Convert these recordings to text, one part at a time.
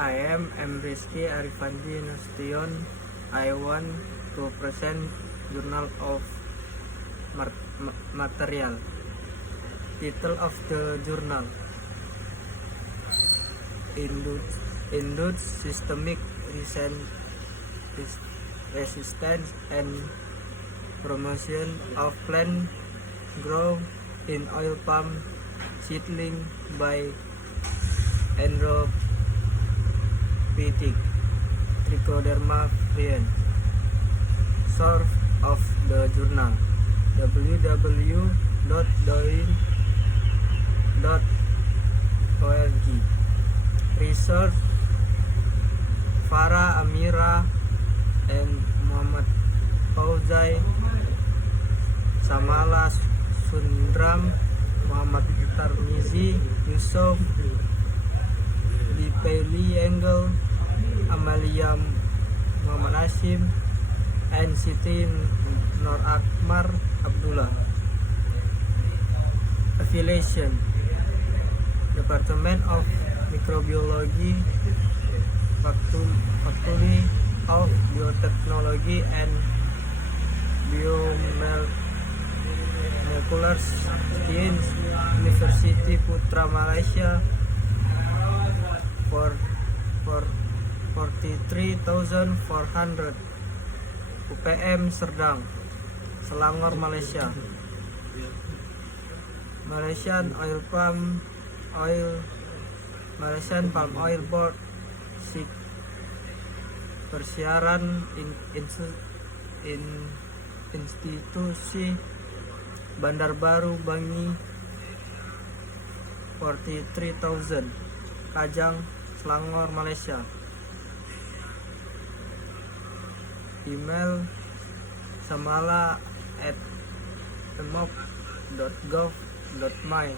I am Rizky Arifandi Nasution. I want to present Journal of Material. Title of the journal: Induced Systemic Resistance and Promotion of Plant Growth in Oil Palm Seedling by Endophytic Trichoderma frians. Source of the journal: www.doin.org. Research: Farah Amira and Muhammad Fauzai, Samala Sundram, Muhammad Tarmizi, Yusuf Dipeli Engel, Amalia Muhammad Hashim, and Siti Nur Akmar Abdullah. Affiliation: Department of Microbiology, Faculty of Biotechnology and Biomolecular Science, University Putra Malaysia. 43.400 UPM Serdang, Selangor, Malaysia. Malaysian Palm Oil Board, SIC. Persiaran institusi Bandar Baru Bangi, 43,000 Kajang, Selangor, Malaysia. Email: samala@emok.gov.my.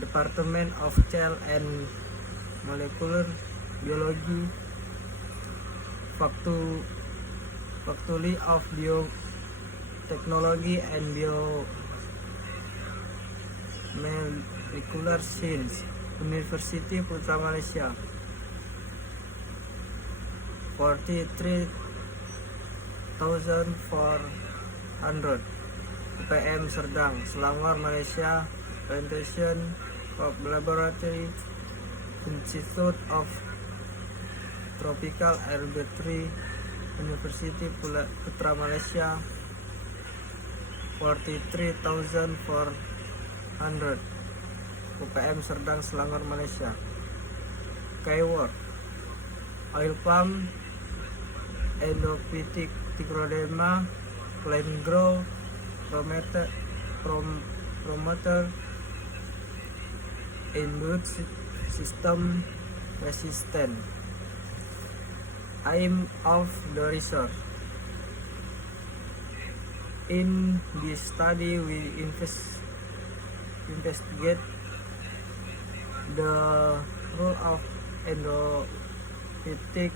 Department of Cell and Molecular Biology, Faculty of Biotechnology and Biomolecular Science, University Putra Malaysia. 43,400 UPM Serdang, Selangor, Malaysia. Orientation: Laboratory, Institute of Tropical Herbetry, University Putra Malaysia. 43,400 UPM Serdang, Selangor, Malaysia. Keyword: oil palm, Endophytic Trichoderma, plant growth, promoter, induced system resistance. Aim of the research: in this study we investigate the role of endophytic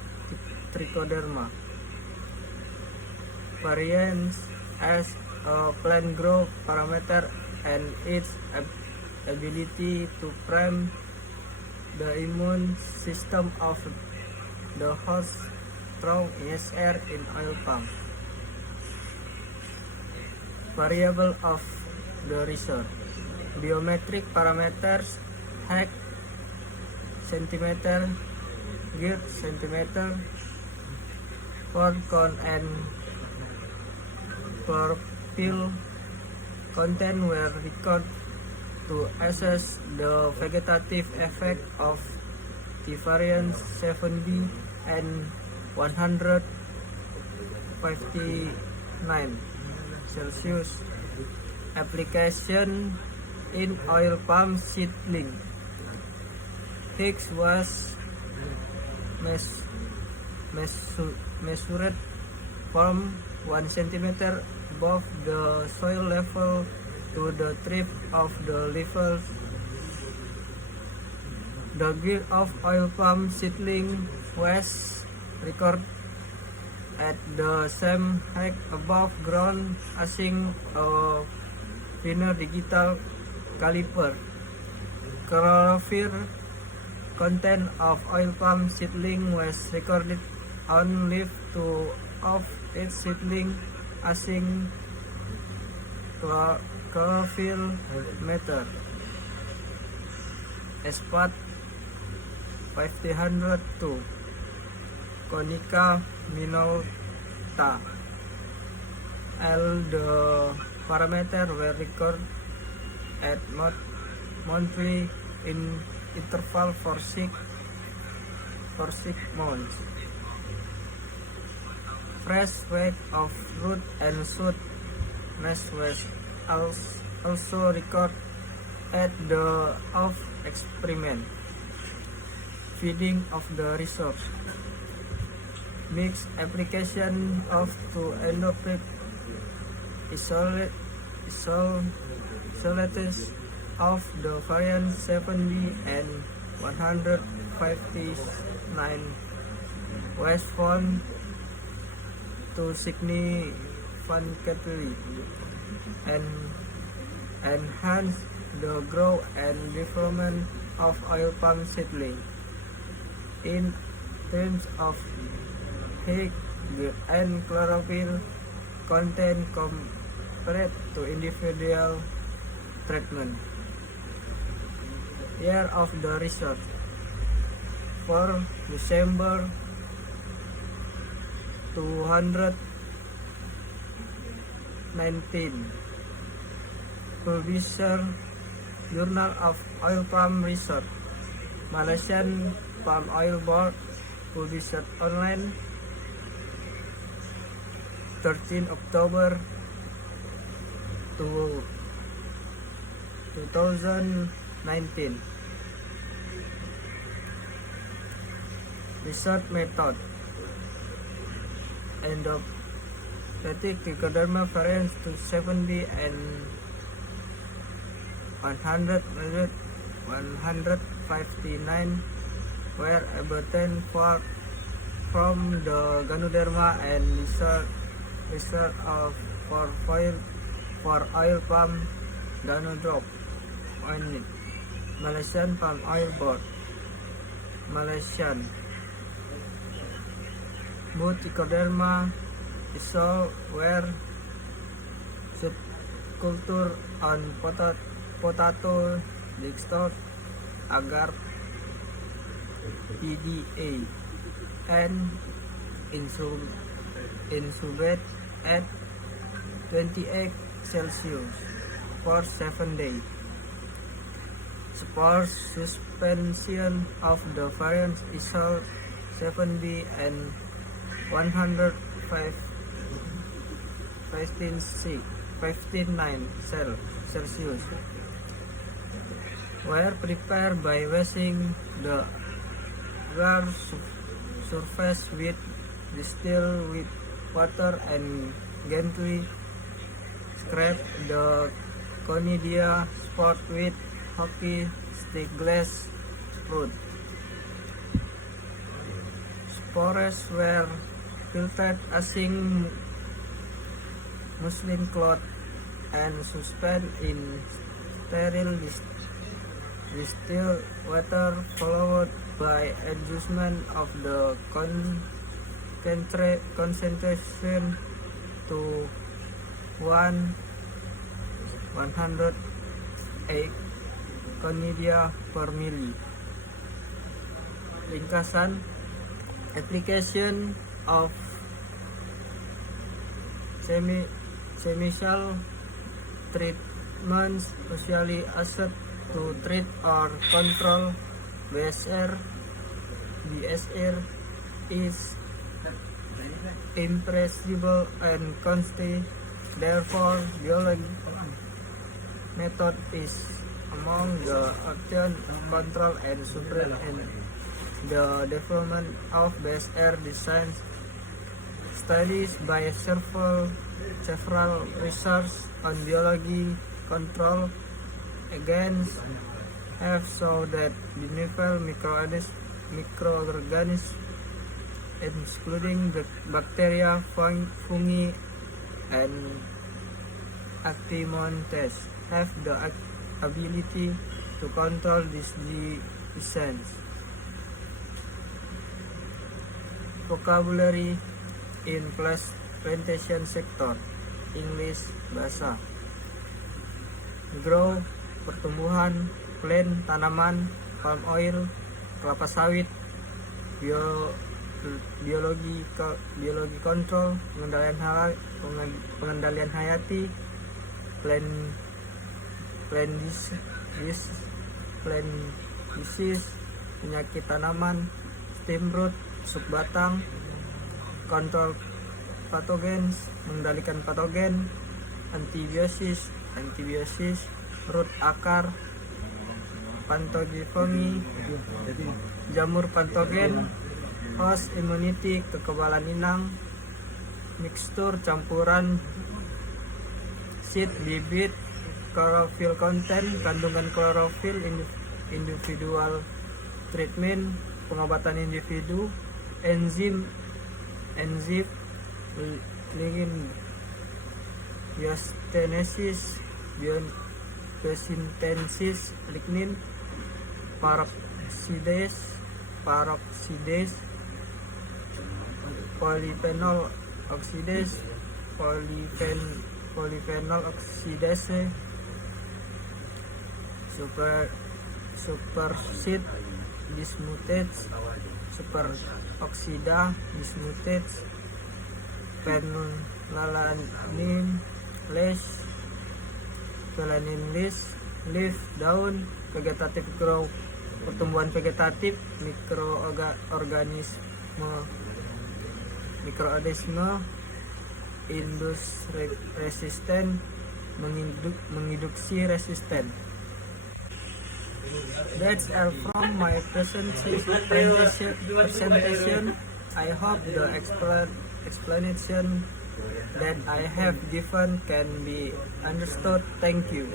trichoderma variants as a plant growth parameter and its ability to prime the immune system of the host through ESR in oil palm. Variable of the research: biometric parameters, height centimeter, girth centimeter, pore count and chlorophyll content were recorded to assess the vegetative effect of the variants 70 and 159 Celsius. Application in oil palm seedling: Higgs was measured from 1 cm above the soil level to the tip of the level. The yield of oil palm seedling was recorded at the same height above ground using a finer digital caliper. Chlorophyll content of oil palm seedling was recorded on leaf two of its seedling using chlorophyll method. Spot 502 Conica minota. All the parameters were recorded at monthly interval for 6 months. Fresh weight of root and shoot mass was also recorded at the of experiment. Feeding of the resource. Mixed application of two endocrine isolators of the variant 7B and 159 was found to significantly enhance the growth and development of oil palm seedling. In terms of height and chlorophyll content compared to individual treatment. Year of the research for December 2019. Publisher Journal of Oil Palm Research. Malaysian Palm Oil Board. Published online 13 October 2019. Research method. Endophytic trichoderma variants to 7B and 159 were obtained from the Ganoderma and research for oil palm Ganodrop on Malaysian Palm Oil Board. Malaysian Both Trichoderma isol were subculture on potato dextrose agar PDA and insubate at 28 Celsius for 7 days. Spore suspension of the variants isol 7B and 159 Celsius were prepared by washing the agar surface with distilled with water and gently scrape the conidia spot with hockey stick glass fruit. Spores were filtered using muslin cloth and suspended in sterile distilled water, followed by adjustment of the concentration to 108 conidia per milli. Ringkasan application of chemical treatments usually used to treat or control BSR is impressible and constant. Therefore, biology method is among the options control and support in the development of BSR designs. Studies by several research on biology control against have shown that beneficial microorganisms, including the bacteria, fungi, and actimontes, have the ability to control these diseases. vocabulary in plantation sector. English bahasa. Grow pertumbuhan, plant tanaman, palm oil kelapa sawit, biologi kontrol, pengendalian hayati, plant disease, penyakit tanaman, stem root, sub batang, kontrol pathogens, mengendalikan patogen, antibiosis, root akar, patogenesis, jamur patogen, host immunity, kekebalan inang, mixture campuran, seed bibit, chlorophyll content, kandungan klorofil, individual treatment, pengobatan individu, enzim ligin, biostasis, biosintesis, lignin, peroxidase, polyphenol oxidase, polyphenol oxidase, superoxide dismutase, superoxida dismutase, phenolalanin leaf, daun, vegetative growth, pertumbuhan vegetatif, mikroorganisme, indus resisten, menginduksi resisten. That's all from my presentation. I hope the explanation that I have given can be understood. Thank you.